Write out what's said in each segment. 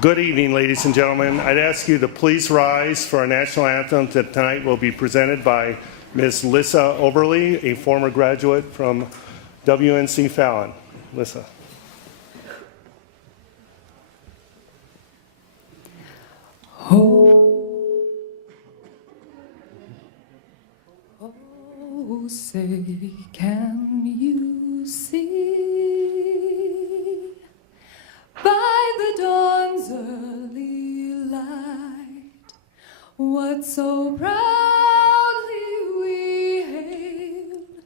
Good evening, ladies and gentlemen. I'd ask you to please rise for our national anthem that tonight will be presented by Ms. Lissa Oberly, a former graduate from WNC Fallon. Lissa. Oh, oh, say, can you see by the dawn's early light what so proudly we hailed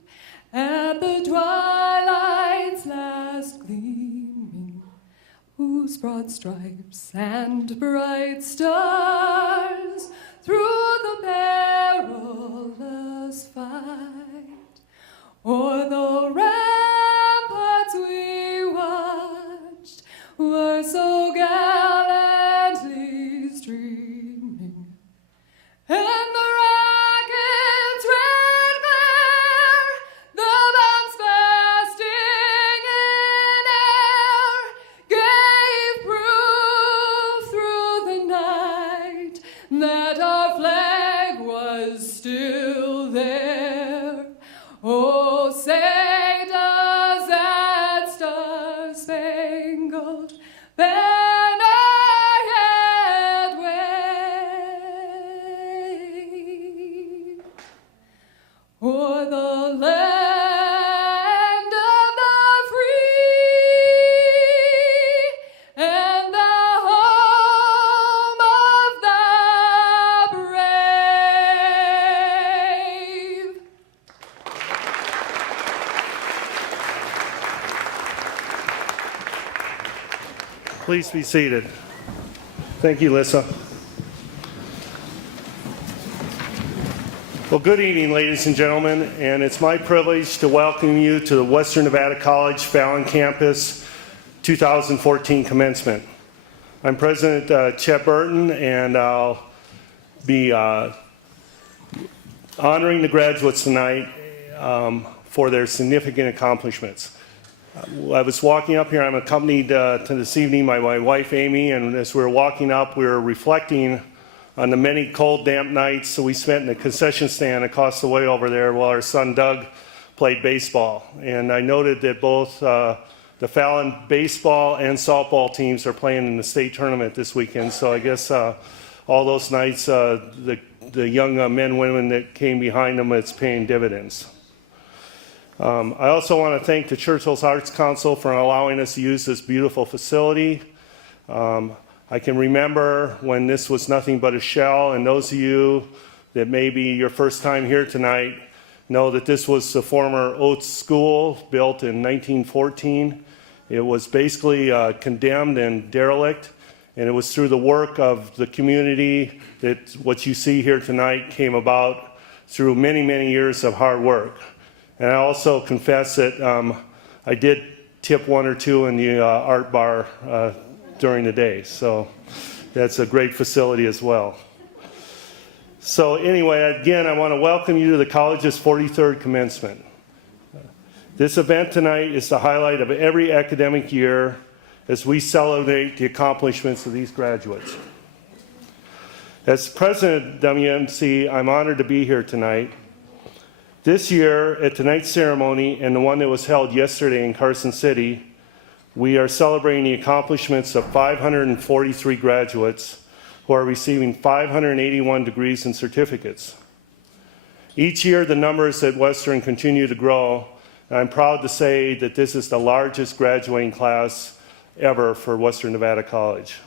at the twilight's last gleaming, whose broad stripes and bright stars through the perilous fight o'er the ramparts we watched were so gallantly streaming, and the rocket's red glare, the bombs bursting in air, gave proof through the night that our flag was still there. Oh, say does that star-spangled banner yet wave o'er the land of the free and the home of the brave? Please be seated. Thank you, Lissa. Well, good evening, ladies and gentlemen, and it's my privilege to welcome you to the Western Nevada College Fallon Campus 2014 Commencement. I'm President Chet Burton, and I'll be honoring the graduates tonight for their significant accomplishments. I was walking up here. I'm accompanied to this evening by my wife, Amy, and as we were walking up, we were reflecting on the many cold, damp nights that we spent in the concession stand across the way over there while our son, Doug, played baseball. And I noted that both the Fallon baseball and softball teams are playing in the state tournament this weekend, so I guess all those nights, the young men and women that came behind them, it's paying dividends. I also want to thank the Churchill's Arts Council for allowing us to use this beautiful facility. I can remember when this was nothing but a shell, and those of you that may be your first time here tonight know that this was the former Oates School built in 1914. It was basically condemned and derelict, and it was through the work of the community that what you see here tonight came about through many, many years of hard work. And I also confess that I did tip one or two in the art bar during the day. So that's a great facility as well. So anyway, again, I want to welcome you to the college's 43rd commencement. This event tonight is the highlight of every academic year as we celebrate the accomplishments of these graduates. As president of WMC, I'm honored to be here tonight. This year, at tonight's ceremony and the one that was held yesterday in Carson City, we are celebrating the accomplishments of 543 graduates who are receiving 581 degrees and certificates. Each year, the numbers at Western continue to grow, and I'm proud to say that this is the largest graduating class ever for Western Nevada College.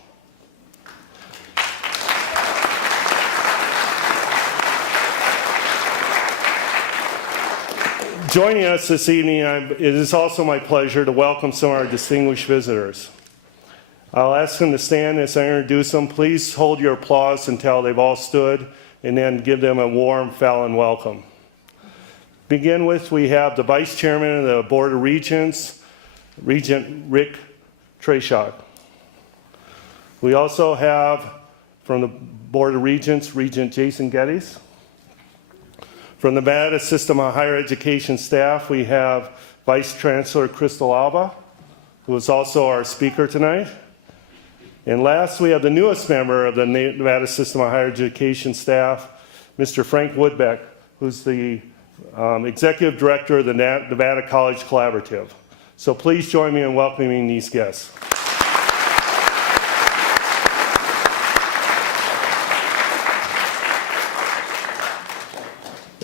Joining us this evening, it is also my pleasure to welcome some of our distinguished visitors. I'll ask them to stand as I introduce them. Please hold your applause until they've all stood, and then give them a warm Fallon welcome. Begin with, we have the Vice Chairman of the Board of Regents, Regent Rick Treshach. We also have from the Board of Regents, Regent Jason Geddes. From the Nevada System of Higher Education staff, we have Vice Chancellor Crystal Alba, who is also our speaker tonight. And last, we have the newest member of the Nevada System of Higher Education staff, Mr. Frank Woodbeck, who's the Executive Director of the Nevada College Collaborative. So please join me in welcoming these guests.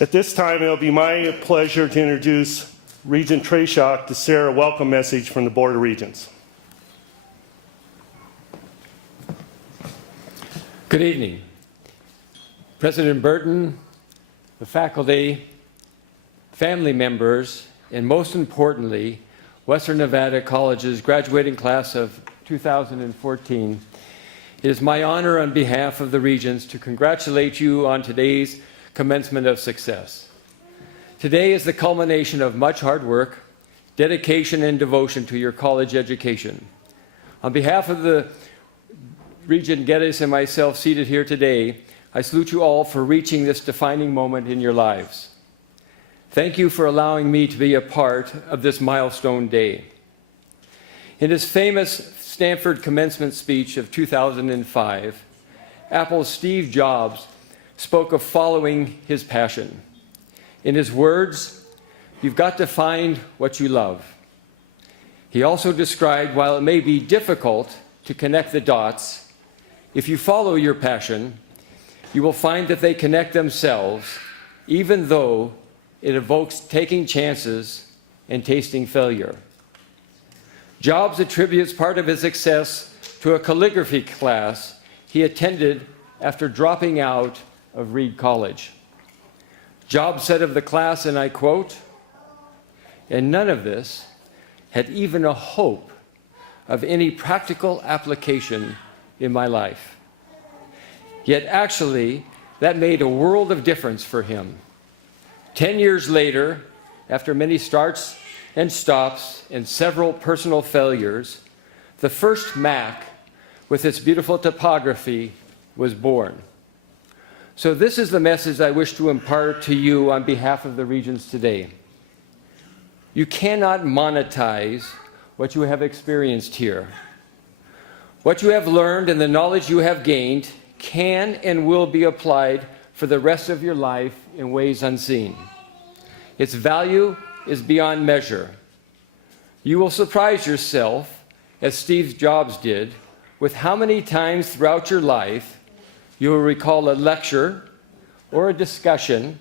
At this time, it'll be my pleasure to introduce Regent Treshach to share a welcome message from the Board of Regents. Good evening. President Burton, the faculty, family members, and most importantly, Western Nevada College's graduating class of 2014. It is my honor on behalf of the Regents to congratulate you on today's commencement of success. Today is the culmination of much hard work, dedication, and devotion to your college education. On behalf of the Regent Geddes and myself seated here today, I salute you all for reaching this defining moment in your lives. Thank you for allowing me to be a part of this milestone day. In his famous Stanford commencement speech of 2005, Apple's Steve Jobs spoke of following his passion. In his words, "You've got to find what you love." He also described, while it may be difficult to connect the dots, if you follow your passion, you will find that they connect themselves, even though it evokes taking chances and tasting failure. Jobs attributes part of his success to a calligraphy class he attended after dropping out of Reed College. Jobs said of the class, and I quote, "And none of this had even a hope of any practical application in my life." Yet actually, that made a world of difference for him. 10 years later, after many starts and stops and several personal failures, the first Mac with its beautiful typography was born. So this is the message I wish to impart to you on behalf of the Regents today. You cannot monetize what you have experienced here. What you have learned and the knowledge you have gained can and will be applied for the rest of your life in ways unseen. Its value is beyond measure. You will surprise yourself, as Steve Jobs did, with how many times throughout your life you will recall a lecture or a discussion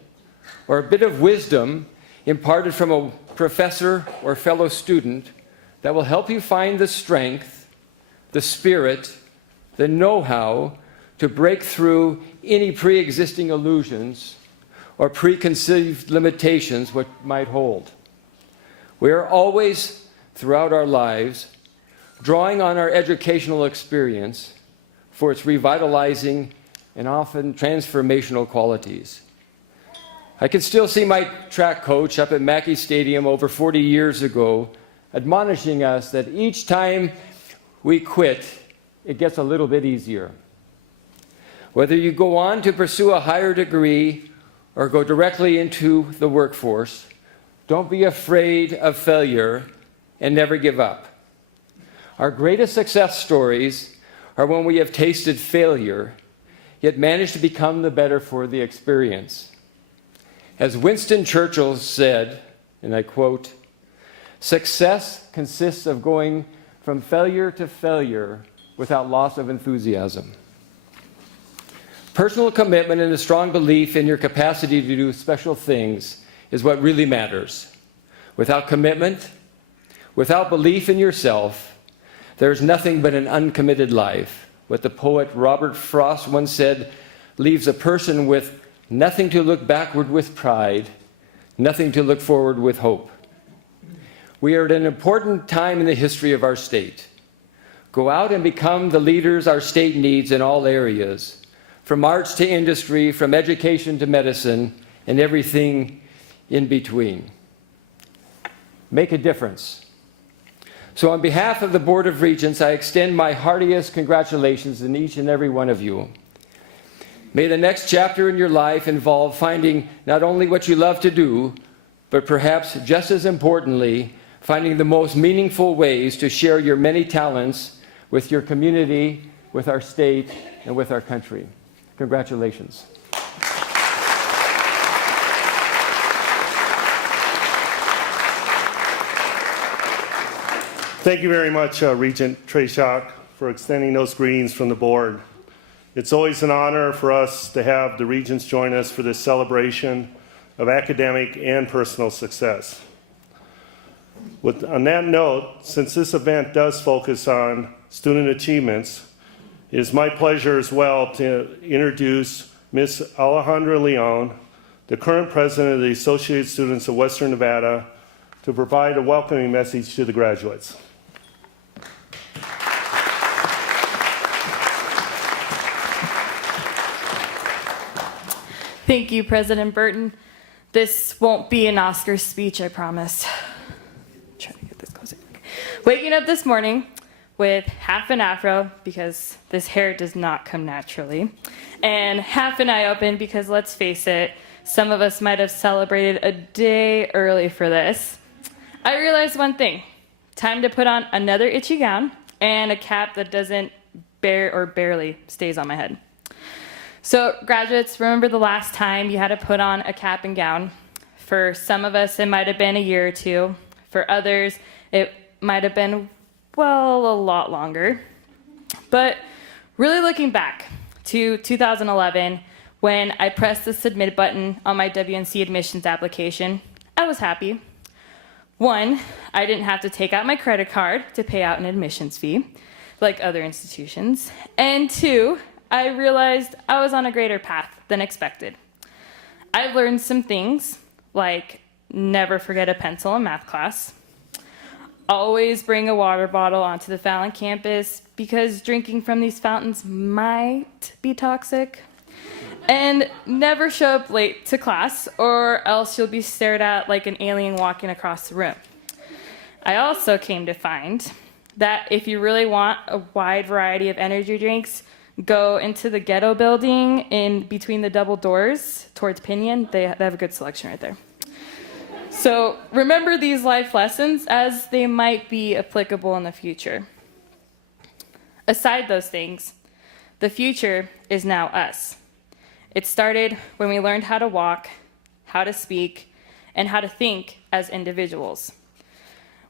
or a bit of wisdom imparted from a professor or fellow student that will help you find the strength, the spirit, the know-how to break through any pre-existing illusions or preconceived limitations what might hold. We are always, throughout our lives, drawing on our educational experience for its revitalizing and often transformational qualities. I can still see my track coach up at Mackey Stadium over 40 years ago admonishing us that each time we quit, it gets a little bit easier. Whether you go on to pursue a higher degree or go directly into the workforce, don't be afraid of failure and never give up. Our greatest success stories are when we have tasted failure, yet managed to become the better for the experience. As Winston Churchill said, and I quote, "Success consists of going from failure to failure without loss of enthusiasm." Personal commitment and a strong belief in your capacity to do special things is what really matters. Without commitment, without belief in yourself, there's nothing but an uncommitted life. What the poet Robert Frost once said leaves a person with nothing to look backward with pride, nothing to look forward with hope. We are at an important time in the history of our state. Go out and become the leaders our state needs in all areas, from arts to industry, from education to medicine, and everything in between. Make a difference. So on behalf of the Board of Regents, I extend my heartiest congratulations to each and every one of you. May the next chapter in your life involve finding not only what you love to do, but perhaps just as importantly, finding the most meaningful ways to share your many talents with your community, with our state, and with our country. Congratulations. Thank you very much, Regent Treshak, for extending those greetings from the board. It's always an honor for us to have the Regents join us for this celebration of academic and personal success. On that note, since this event does focus on student achievements, it is my pleasure as well to introduce Ms. Alejandra Leon, the current president of the Associated Students of Western Nevada, to provide a welcoming message to the graduates. Thank you, President Burton. This won't be an Oscar speech, I promise. Try to get this closer. Waking up this morning with half an afro, because this hair does not come naturally, and half an eye open, because let's face it, some of us might have celebrated a day early for this. I realized one thing. Time to put on another itchy gown and a cap that doesn't barely stays on my head. So graduates, remember the last time you had to put on a cap and gown? For some of us, it might have been a year or two. For others, it might have been, well, a lot longer. But really looking back to 2011, when I pressed the submit button on my WNC admissions application, I was happy. One, I didn't have to take out my credit card to pay out an admissions fee, like other institutions. And two, I realized I was on a greater path than expected. I've learned some things, like never forget a pencil in math class, always bring a water bottle onto the Fallon campus because drinking from these fountains might be toxic, and never show up late to class or else you'll be stared at like an alien walking across the room. I also came to find that if you really want a wide variety of energy drinks, go into the ghetto building in between the double doors towards Pinion. They have a good selection right there. So remember these life lessons as they might be applicable in the future. Aside those things, the future is now us. It started when we learned how to walk, how to speak, and how to think as individuals.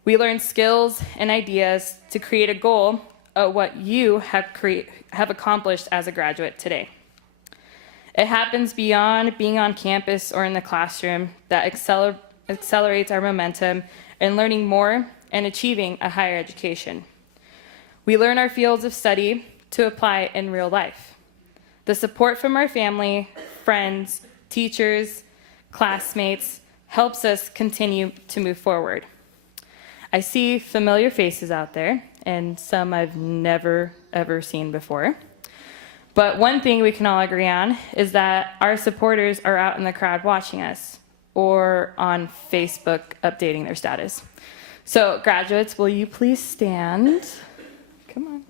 We learned skills and ideas to create a goal of what you have accomplished as a graduate today. It happens beyond being on campus or in the classroom that accelerates our momentum in learning more and achieving a higher education. We learn our fields of study to apply in real life. The support from our family, friends, teachers, classmates helps us continue to move forward. I see familiar faces out there, and some I've never, ever seen before. But one thing we can all agree on is that our supporters are out in the crowd watching us, or on Facebook updating their status. So graduates, will you please stand? Come on.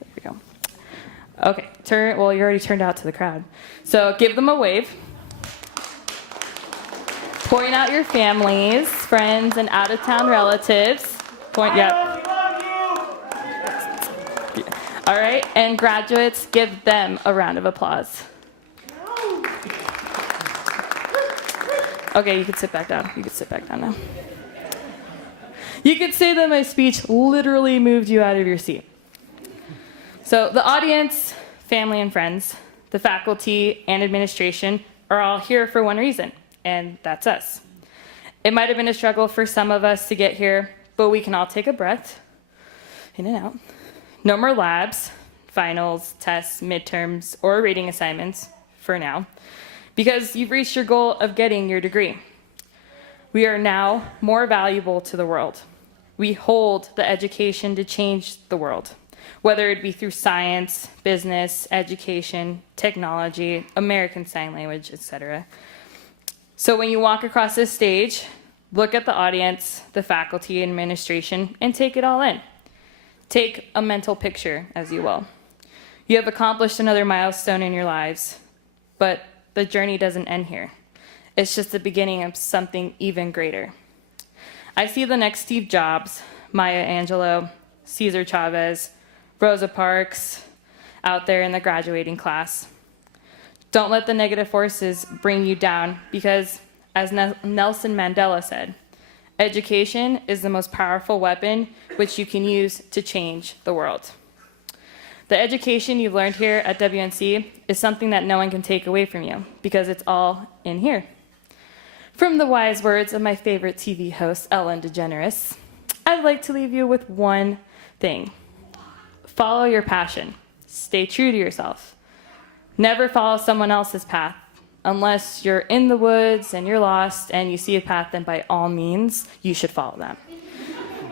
There we go. Okay, well, you already turned out to the crowd. So give them a wave. Point out your families, friends, and out-of-town relatives. Yep. All right, and graduates, give them a round of applause. Okay, you can sit back down. You can sit back down now. You could say that my speech literally moved you out of your seat. So the audience, family and friends, the faculty and administration are all here for one reason, and that's us. It might have been a struggle for some of us to get here, but we can all take a breath, in and out. No more labs, finals, tests, midterms, or reading assignments, for now, because you've reached your goal of getting your degree. We are now more valuable to the world. We hold the education to change the world, whether it be through science, business, education, technology, American Sign Language, etc. So when you walk across this stage, look at the audience, the faculty, and administration, and take it all in. Take a mental picture, as you will. You have accomplished another milestone in your lives, but the journey doesn't end here. It's just the beginning of something even greater. I see the next Steve Jobs, Maya Angelou, Cesar Chavez, Rosa Parks out there in the graduating class. Don't let the negative forces bring you down because, as Nelson Mandela said, education is the most powerful weapon which you can use to change the world. The education you've learned here at WNC is something that no one can take away from you because it's all in here. From the wise words of my favorite TV host, Ellen DeGeneres, I'd like to leave you with one thing. Follow your passion. Stay true to yourself. Never follow someone else's path. Unless you're in the woods and you're lost and you see a path, then by all means, you should follow them.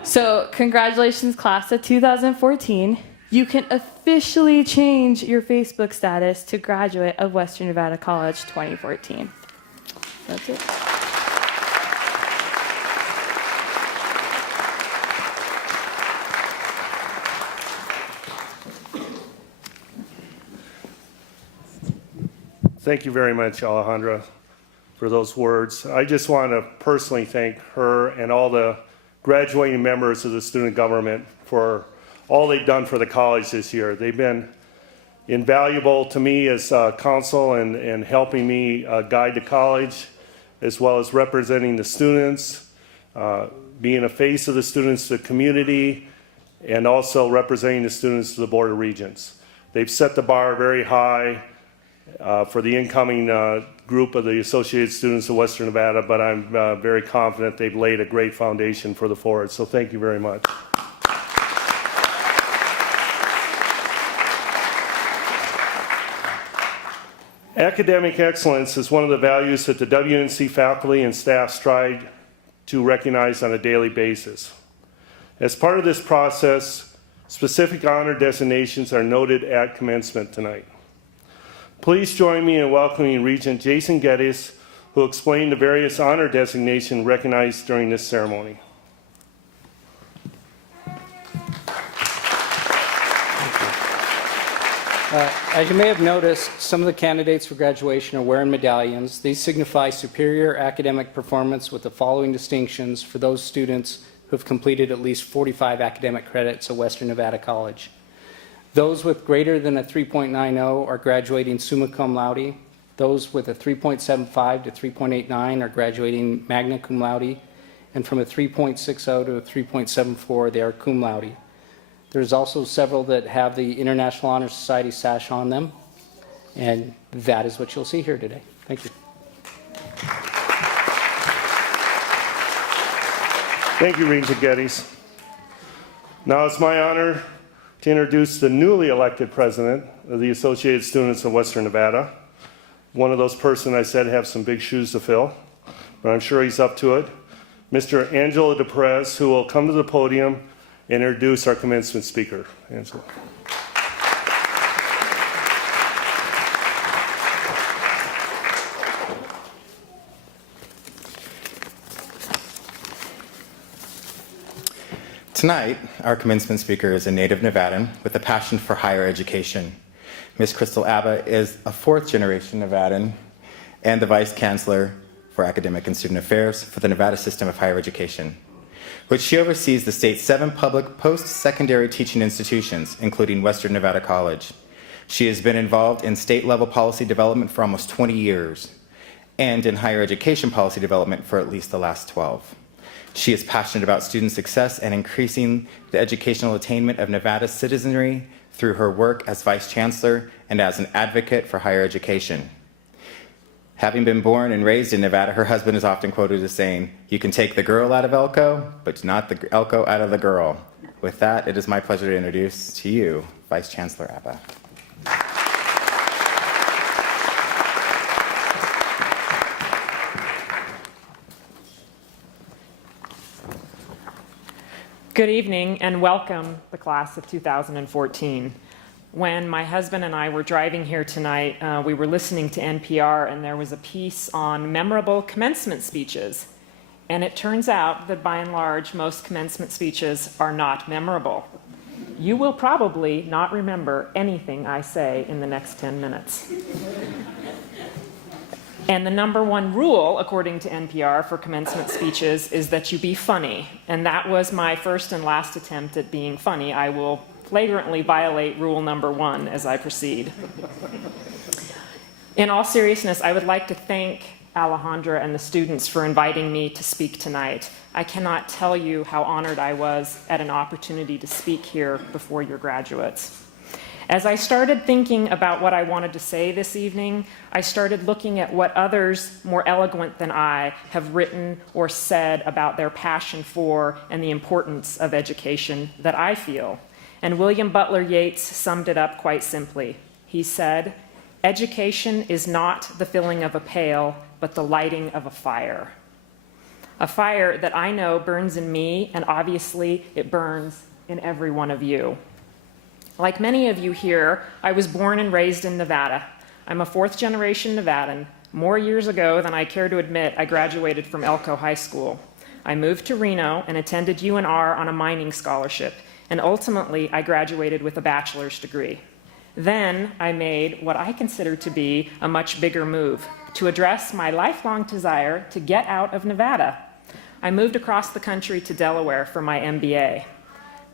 So congratulations, class of 2014. You can officially change your Facebook status to graduate of Western Nevada College 2014. That's it. Thank you very much, Alejandra, for those words. I just want to personally thank her and all the graduating members of the student government for all they've done for the college this year. They've been invaluable to me as counsel and helping me guide the college, as well as representing the students, being a face of the students to the community, and also representing the students to the Board of Regents. They've set the bar very high for the incoming group of the Associated Students of Western Nevada, but I'm very confident they've laid a great foundation for the forward. So thank you very much. Academic excellence is one of the values that the WNC faculty and staff strive to recognize on a daily basis. As part of this process, specific honor designations are noted at commencement tonight. Please join me in welcoming Regent Jason Geddes, who will explain the various honor designations recognized during this ceremony. As you may have noticed, some of the candidates for graduation are wearing medallions. These signify superior academic performance with the following distinctions for those students who have completed at least 45 academic credits at Western Nevada College. Those with greater than a 3.90 are graduating summa cum laude. Those with a 3.75 to 3.89 are graduating magna cum laude. And from a 3.60 to a 3.74, they are cum laude. There's also several that have the International Honor Society sash on them. And that is what you'll see here today. Thank you. Thank you, Regent Geddes. Now it's my honor to introduce the newly elected president of the Associated Students of Western Nevada. One of those persons I said have some big shoes to fill, but I'm sure he's up to it. Mr. Angelo DePerez, who will come to the podium and introduce our commencement speaker. Angelo. Tonight, our commencement speaker is a native Nevadan with a passion for higher education. Ms. Crystal Abba is a fourth-generation Nevadan and the Vice Chancellor for Academic and Student Affairs for the Nevada System of Higher Education, which she oversees the state's 7 public post-secondary teaching institutions, including Western Nevada College. She has been involved in state-level policy development for almost 20 years and in higher education policy development for at least the last 12. She is passionate about student success and increasing the educational attainment of Nevada's citizenry through her work as Vice Chancellor and as an advocate for higher education. Having been born and raised in Nevada, her husband is often quoted as saying, "You can take the girl out of Elko, but not the Elko out of the girl." With that, it is my pleasure to introduce to you Vice Chancellor Abba. Good evening and welcome the class of 2014. When my husband and I were driving here tonight, we were listening to NPR and there was a piece on memorable commencement speeches. And it turns out that by and large, most commencement speeches are not memorable. You will probably not remember anything I say in the next 10 minutes. And the number one rule, according to NPR, for commencement speeches is that you be funny. And that was my first and last attempt at being funny. I will flagrantly violate rule number 1 as I proceed. In all seriousness, I would like to thank Alejandra and the students for inviting me to speak tonight. I cannot tell you how honored I was at an opportunity to speak here before your graduates. As I started thinking about what I wanted to say this evening, I started looking at what others more eloquent than I have written or said about their passion for and the importance of education that I feel. And William Butler Yeats summed it up quite simply. He said, "Education is not the filling of a pail, but the lighting of a fire." A fire that I know burns in me, and obviously it burns in every one of you. Like many of you here, I was born and raised in Nevada. I'm a 4th-generation Nevadan. More years ago than I care to admit, I graduated from Elko High School. I moved to Reno and attended UNR on a mining scholarship, and ultimately I graduated with a bachelor's degree. Then I made what I consider to be a much bigger move, to address my lifelong desire to get out of Nevada. I moved across the country to Delaware for my MBA.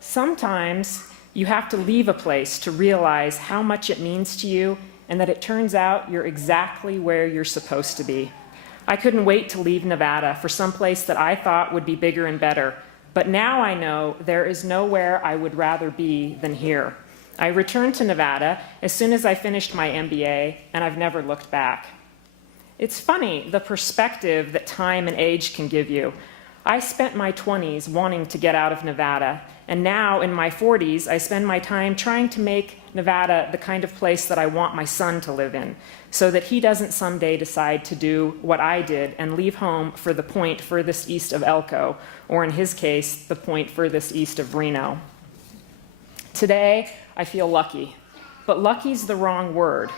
Sometimes you have to leave a place to realize how much it means to you and that it turns out you're exactly where you're supposed to be. I couldn't wait to leave Nevada for some place that I thought would be bigger and better, but now I know there is nowhere I would rather be than here. I returned to Nevada as soon as I finished my MBA, and I've never looked back. It's funny, the perspective that time and age can give you. I spent my 20s wanting to get out of Nevada, and now in my 40s, I spend my time trying to make Nevada the kind of place that I want my son to live in, so that he doesn't someday decide to do what I did and leave home for the point furthest east of Elko, or in his case, the point furthest east of Reno. Today, I feel lucky, but lucky's the wrong word.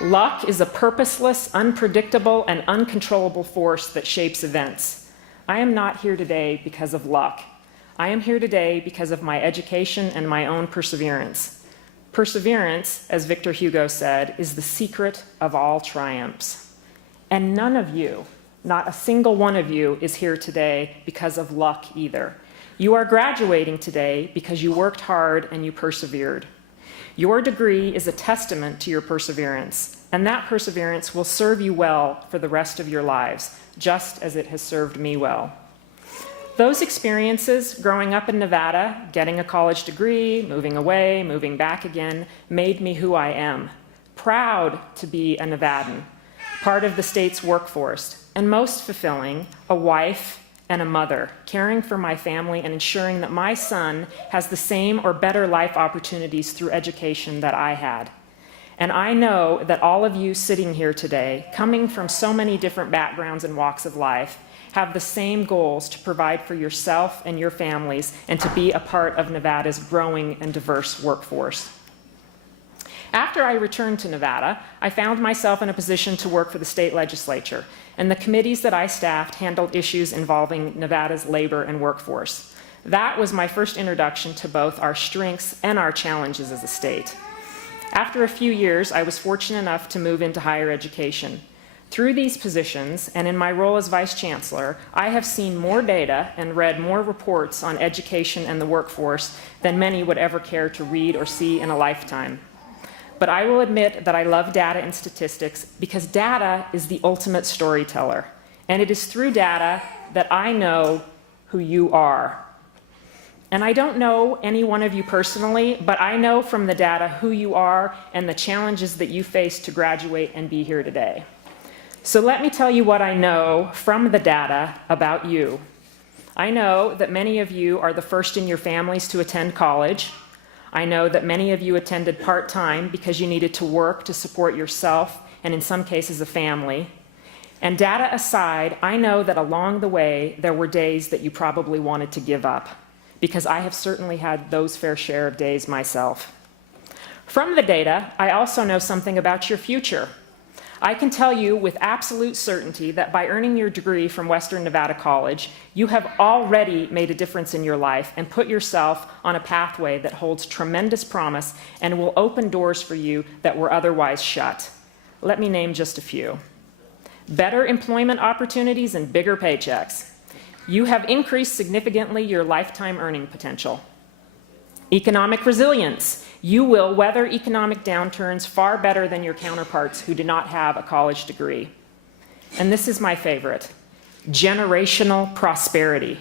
Luck is a purposeless, unpredictable, and uncontrollable force that shapes events. I am not here today because of luck. I am here today because of my education and my own perseverance. Perseverance, as Victor Hugo said, is the secret of all triumphs. And none of you, not a single one of you, is here today because of luck either. You are graduating today because you worked hard and you persevered. Your degree is a testament to your perseverance, and that perseverance will serve you well for the rest of your lives, just as it has served me well. Those experiences, growing up in Nevada, getting a college degree, moving away, moving back again, made me who I am. Proud to be a Nevadan, part of the state's workforce, and most fulfilling, a wife and a mother, caring for my family and ensuring that my son has the same or better life opportunities through education that I had. And I know that all of you sitting here today, coming from so many different backgrounds and walks of life, have the same goals to provide for yourself and your families and to be a part of Nevada's growing and diverse workforce. After I returned to Nevada, I found myself in a position to work for the state legislature, and the committees that I staffed handled issues involving Nevada's labor and workforce. That was my first introduction to both our strengths and our challenges as a state. After a few years, I was fortunate enough to move into higher education. Through these positions, and in my role as Vice Chancellor, I have seen more data and read more reports on education and the workforce than many would ever care to read or see in a lifetime. But I will admit that I love data and statistics because data is the ultimate storyteller. And it is through data that I know who you are. And I don't know any one of you personally, but I know from the data who you are and the challenges that you face to graduate and be here today. So let me tell you what I know from the data about you. I know that many of you are the first in your families to attend college. I know that many of you attended part-time because you needed to work to support yourself and in some cases a family. And data aside, I know that along the way there were days that you probably wanted to give up, because I have certainly had those fair share of days myself. From the data, I also know something about your future. I can tell you with absolute certainty that by earning your degree from Western Nevada College, you have already made a difference in your life and put yourself on a pathway that holds tremendous promise and will open doors for you that were otherwise shut. Let me name just a few. better employment opportunities, and bigger paychecks. You have increased significantly your lifetime earning potential. Economic resilience. You will weather economic downturns far better than your counterparts who do not have a college degree. And this is my favorite: generational prosperity.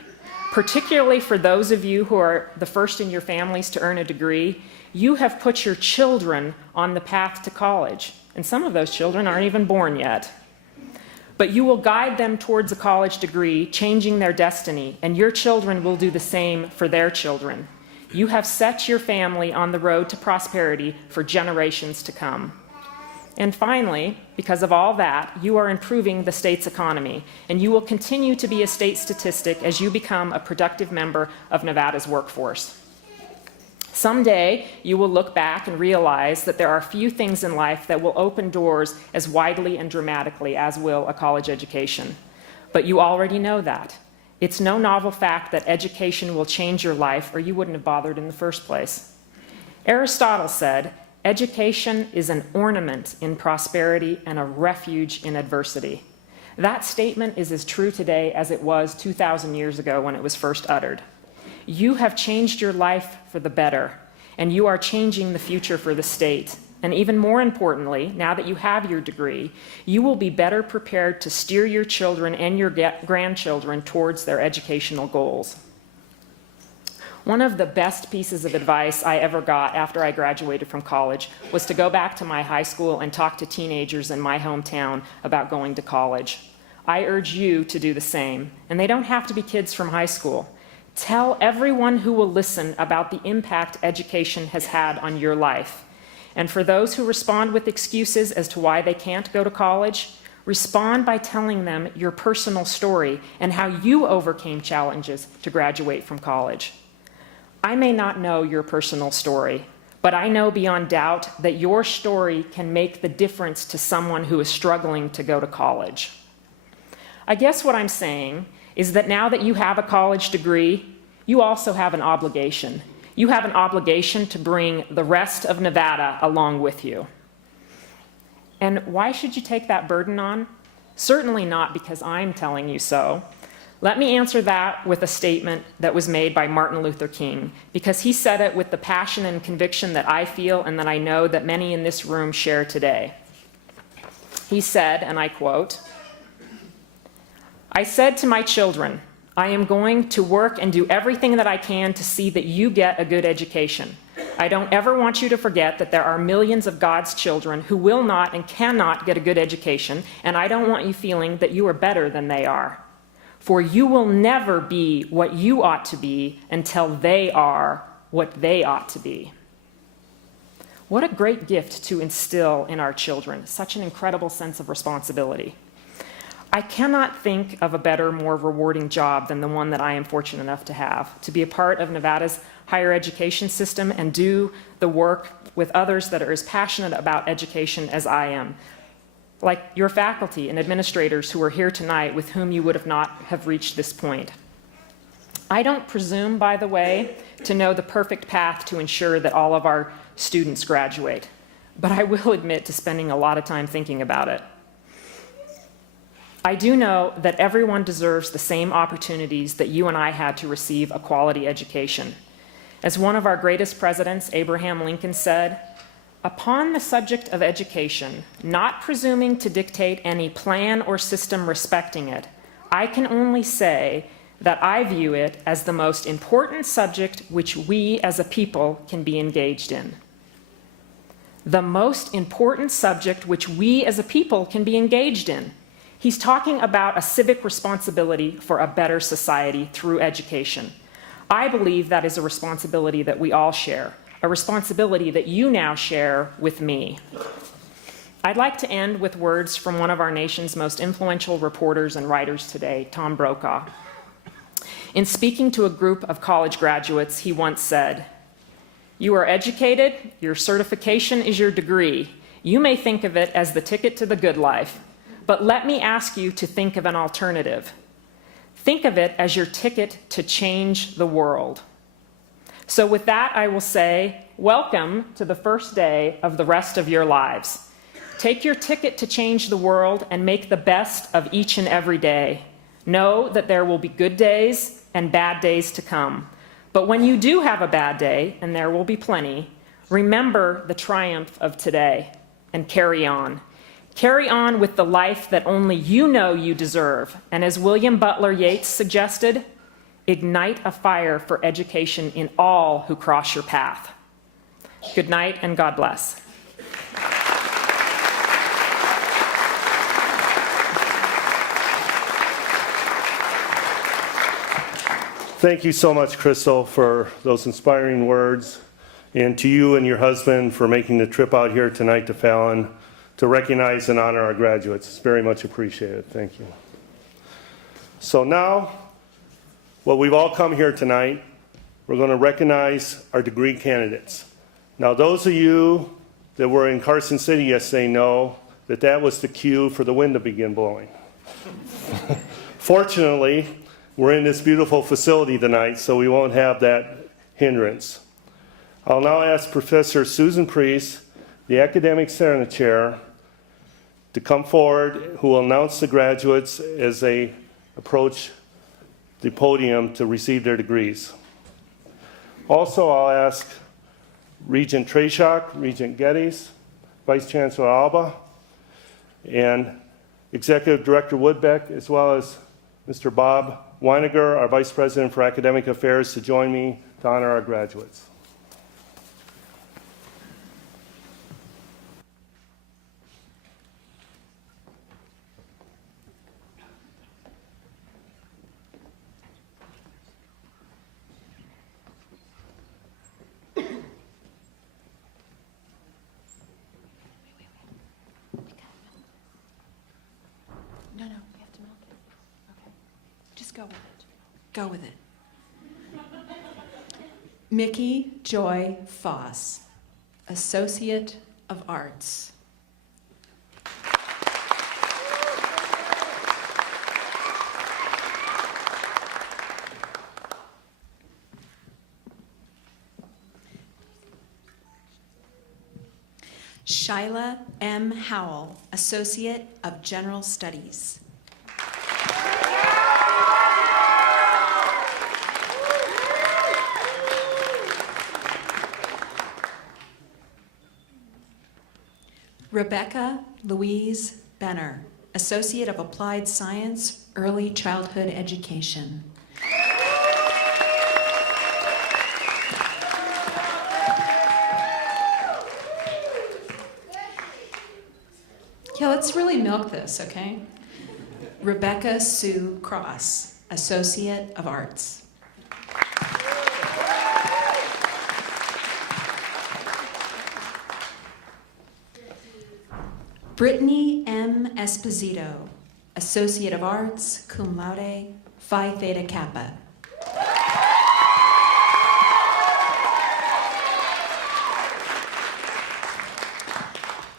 Particularly for those of you who are the first in your families to earn a degree, you have put your children on the path to college. And some of those children aren't even born yet. But you will guide them towards a college degree, changing their destiny, and your children will do the same for their children. You have set your family on the road to prosperity for generations to come. And finally, because of all that, you are improving the state's economy, and you will continue to be a state statistic as you become a productive member of Nevada's workforce. Someday, you will look back and realize that there are few things in life that will open doors as widely and dramatically as will a college education. But you already know that. It's no novel fact that education will change your life, or you wouldn't have bothered in the first place. Aristotle said, "Education is an ornament in prosperity and a refuge in adversity." That statement is as true today as it was 2,000 years ago when it was first uttered. You have changed your life for the better, and you are changing the future for the state. And even more importantly, now that you have your degree, you will be better prepared to steer your children and your grandchildren towards their educational goals. One of the best pieces of advice I ever got after I graduated from college was to go back to my high school and talk to teenagers in my hometown about going to college. I urge you to do the same, and they don't have to be kids from high school. Tell everyone who will listen about the impact education has had on your life. And for those who respond with excuses as to why they can't go to college, respond by telling them your personal story and how you overcame challenges to graduate from college. I may not know your personal story, but I know beyond doubt that your story can make the difference to someone who is struggling to go to college. I guess what I'm saying is that now that you have a college degree, you also have an obligation. You have an obligation to bring the rest of Nevada along with you. And why should you take that burden on? Certainly not because I'm telling you so. Let me answer that with a statement that was made by Martin Luther King, because he said it with the passion and conviction that I feel and that I know that many in this room share today. He said, and I quote, "I said to my children, I am going to work and do everything that I can to see that you get a good education. I don't ever want you to forget that there are millions of God's children who will not and cannot get a good education, and I don't want you feeling that you are better than they are. For you will never be what you ought to be until they are what they ought to be." What a great gift to instill in our children, such an incredible sense of responsibility. I cannot think of a better, more rewarding job than the one that I am fortunate enough to have, to be a part of Nevada's higher education system and do the work with others that are as passionate about education as I am, like your faculty and administrators who are here tonight with whom you would have not have reached this point. I don't presume, by the way, to know the perfect path to ensure that all of our students graduate, but I will admit to spending a lot of time thinking about it. I do know that everyone deserves the same opportunities that you and I had to receive a quality education. As one of our greatest presidents, Abraham Lincoln, said, "Upon the subject of education, not presuming to dictate any plan or system respecting it, I can only say that I view it as the most important subject which we as a people can be engaged in." The most important subject which we as a people can be engaged in. He's talking about a civic responsibility for a better society through education. I believe that is a responsibility that we all share, a responsibility that you now share with me. I'd like to end with words from one of our nation's most influential reporters and writers today, Tom Brokaw. In speaking to a group of college graduates, he once said, "You are educated, your certification is your degree. You may think of it as the ticket to the good life. But let me ask you to think of an alternative. Think of it as your ticket to change the world." So with that, I will say, welcome to the first day of the rest of your lives. take your ticket to change the world and make the best of each and every day. Know that there will be good days and bad days to come. But when you do have a bad day, and there will be plenty, remember the triumph of today and carry on. Carry on with the life that only you know you deserve. And as William Butler Yeats suggested, ignite a fire for education in all who cross your path. Good night and God bless. Thank you so much, Crystal, for those inspiring words, and to you and your husband for making the trip out here tonight to Fallon to recognize and honor our graduates. It's very much appreciated. Thank you. So now, well, we've all come here tonight. We're going to recognize our degree candidates. Now, those of you that were in Carson City yesterday know that that was the cue for the wind to begin blowing. Fortunately, we're in this beautiful facility tonight, so we won't have that hindrance. I'll now ask Professor Susan Priest, the Academic Senate Chair, to come forward, who will announce the graduates as they approach the podium to receive their degrees. Also, I'll ask Regent Treshach, Regent Geddes, Vice Chancellor Alba, and Executive Director Woodbeck, as well as Mr. Bob Weiniger, our Vice President for Academic Affairs, to join me to honor our graduates. No, we have to milk it. Okay. Just go with it. Go with it. Mickey Joy Foss, Associate of Arts. Shyla M. Howell, Associate of General Studies. Rebecca Louise Benner, Associate of Applied Science, Early Childhood Education. Yeah, let's really milk this, okay? Rebecca Sue Cross, Associate of Arts. Brittany M. Esposito, Associate of Arts, cum laude, Phi Theta Kappa.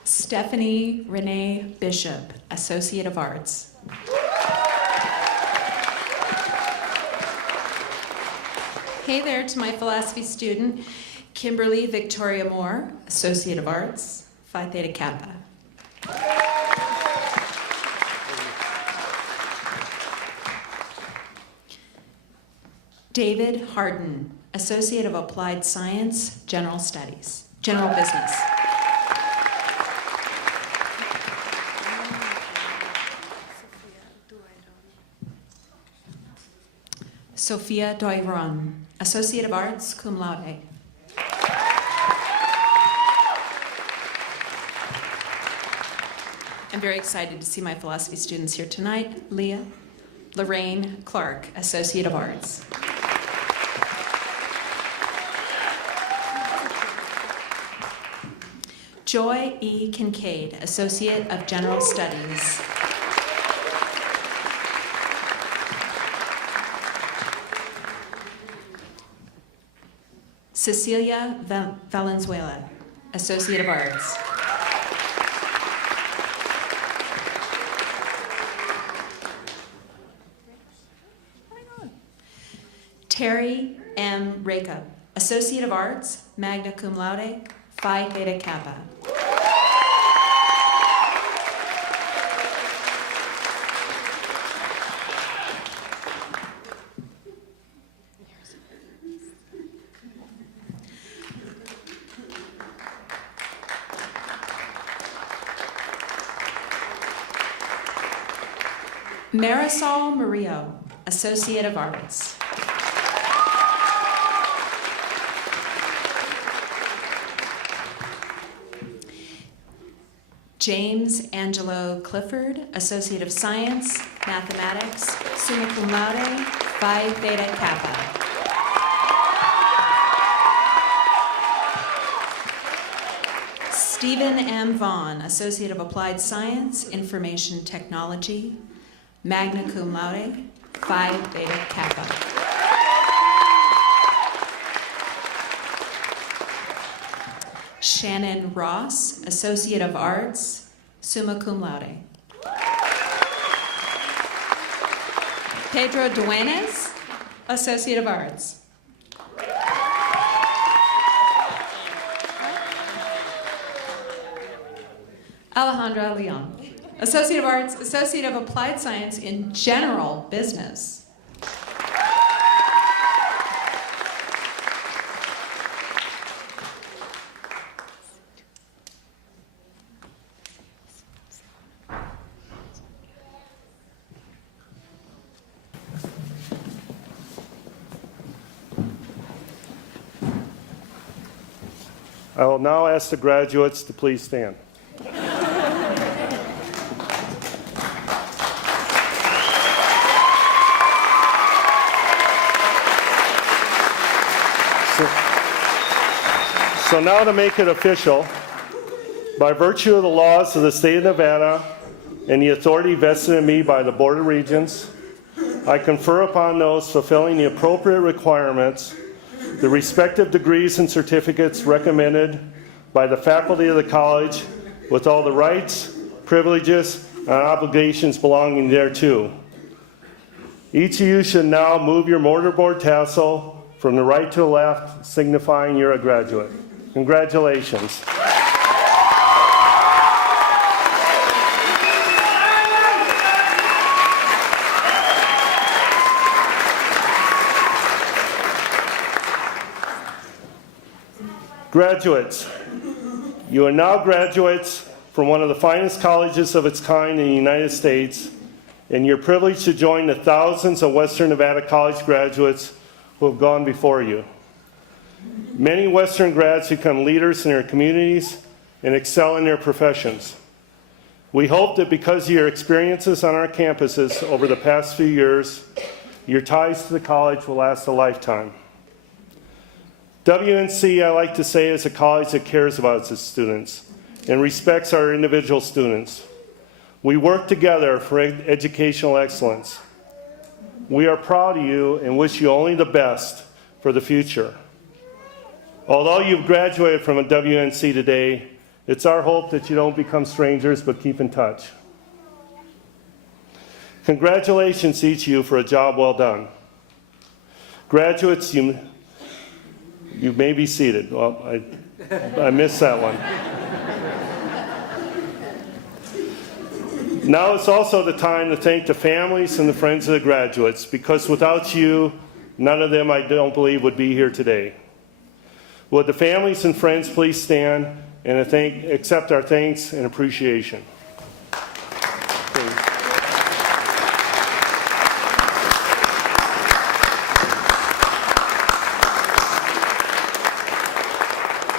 Stephanie Renee Bishop, Associate of Arts. Hey there to my philosophy student, Kimberly Victoria Moore, Associate of Arts, Phi Theta Kappa. David Harden, Associate of Applied Science, General Studies, General Business. Sophia Doiron, Associate of Arts, cum laude. I'm very excited to see my philosophy students here tonight. Leah Lorraine Clark, Associate of Arts. Joy E. Kincaid, Associate of General Studies. Cecilia Valenzuela, Associate of Arts. Terry M. Rakup, Associate of Arts, magna cum laude, Phi Theta Kappa. Marisol Murillo, Associate of Arts. James Angelo Clifford, Associate of Science, Mathematics, summa cum laude, Phi Theta Kappa. Stephen M. Vaughn, Associate of Applied Science, Information Technology, magna cum laude, Phi Beta Kappa. Shannon Ross, Associate of Arts, summa cum laude. Pedro Duenes, Associate of Arts. Alejandra Leon, Associate of Arts, Associate of Applied Science in General Business. I will now ask the graduates to please stand. So now to make it official, by virtue of the laws of the state of Nevada and the authority vested in me by the Board of Regents, I confer upon those fulfilling the appropriate requirements the respective degrees and certificates recommended by the faculty of the college with all the rights, privileges, and obligations belonging thereto. Each of you should now move your mortarboard tassel from the right to the left, signifying you're a graduate. Congratulations. Graduates, you are now graduates from one of the finest colleges of its kind in the United States, and you're privileged to join the thousands of Western Nevada College graduates who have gone before you. Many Western grads become leaders in their communities and excel in their professions. We hope that because of your experiences on our campuses over the past few years, your ties to the college will last a lifetime. WNC, I like to say, is a college that cares about its students and respects our individual students. We work together for educational excellence. We are proud of you and wish you only the best for the future. Although you've graduated from a WNC today, it's our hope that you don't become strangers but keep in touch. Congratulations to each of you for a job well done. Graduates, you may be seated. Well, I missed that one. Now it's also the time to thank the families and the friends of the graduates, because without you, none of them, I don't believe, would be here today. Would the families and friends please stand and accept our thanks and appreciation.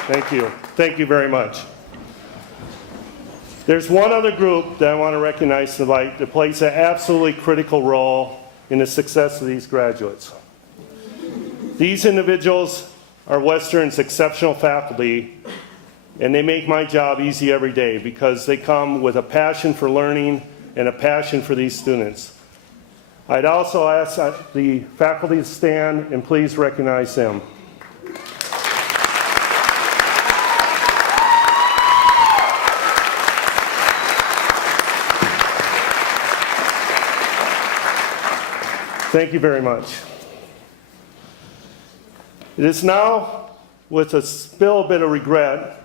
Thank you. Thank you very much. There's one other group that I want to recognize tonight that plays an absolutely critical role in the success of these graduates. These individuals are Western's exceptional faculty, and they make my job easy every day because they come with a passion for learning and a passion for these students. I'd also ask the faculty to stand and please recognize them. Thank you very much. It is now with still a bit of regret,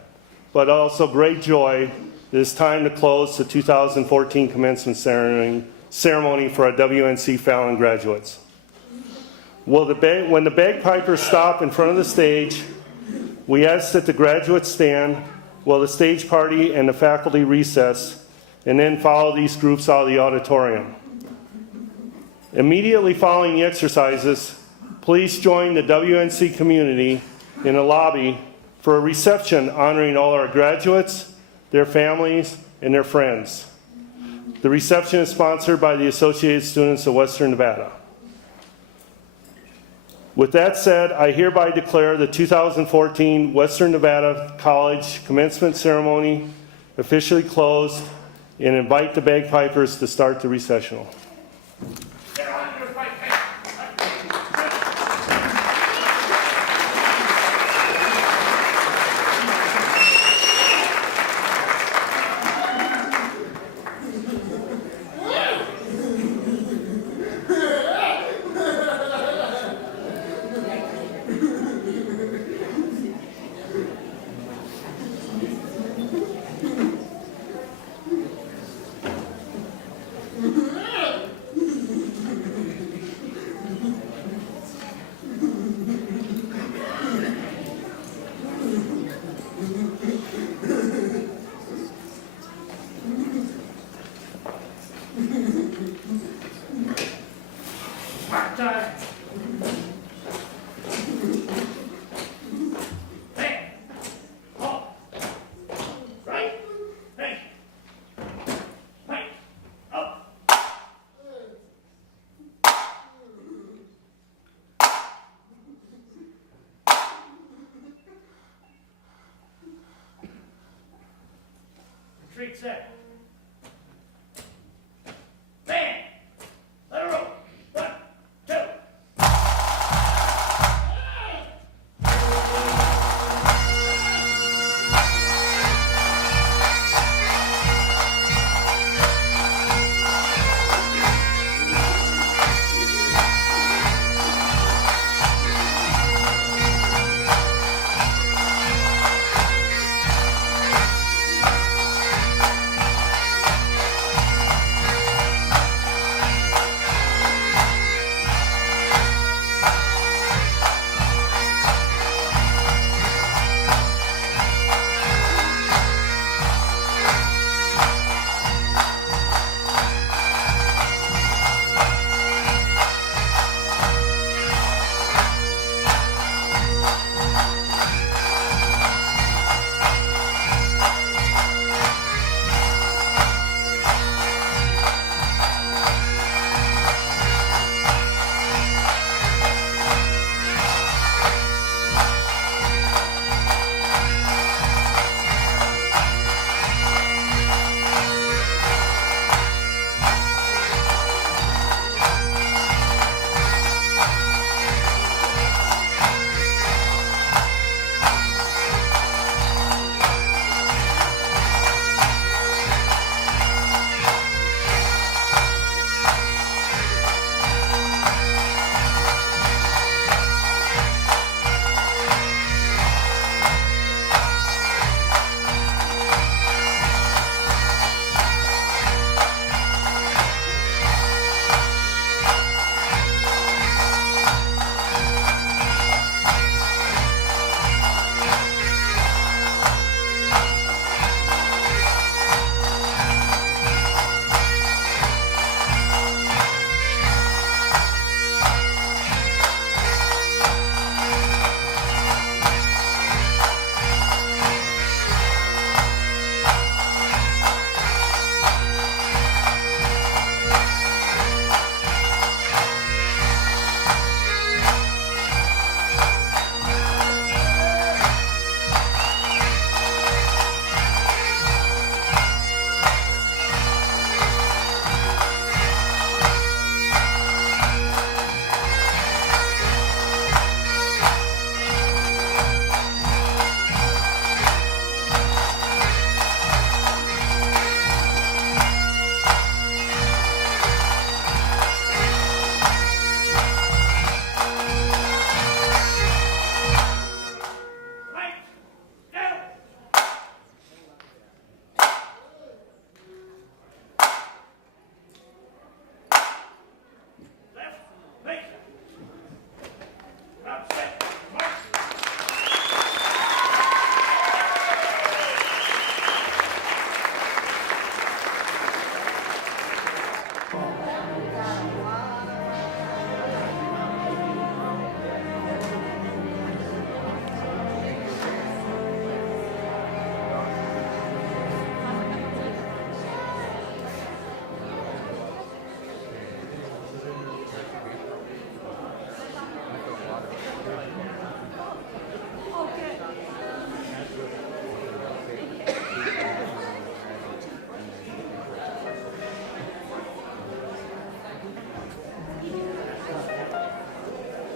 but also great joy, it is time to close the 2014 commencement ceremony for our WNC Fallon graduates. When the bagpipers stop in front of the stage, we ask that the graduates stand while the stage party and the faculty recess, and then follow these groups out of the auditorium. Immediately following the exercises, please join the WNC community in the lobby for a reception honoring all our graduates, their families, and their friends. The reception is sponsored by the Associated Students of Western Nevada. With that said, I hereby declare the 2014 Western Nevada College commencement ceremony officially closed and invite the bagpipers to start the recessional. Retreat set. Bang! Let her roll. 1, 2.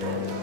Thank you.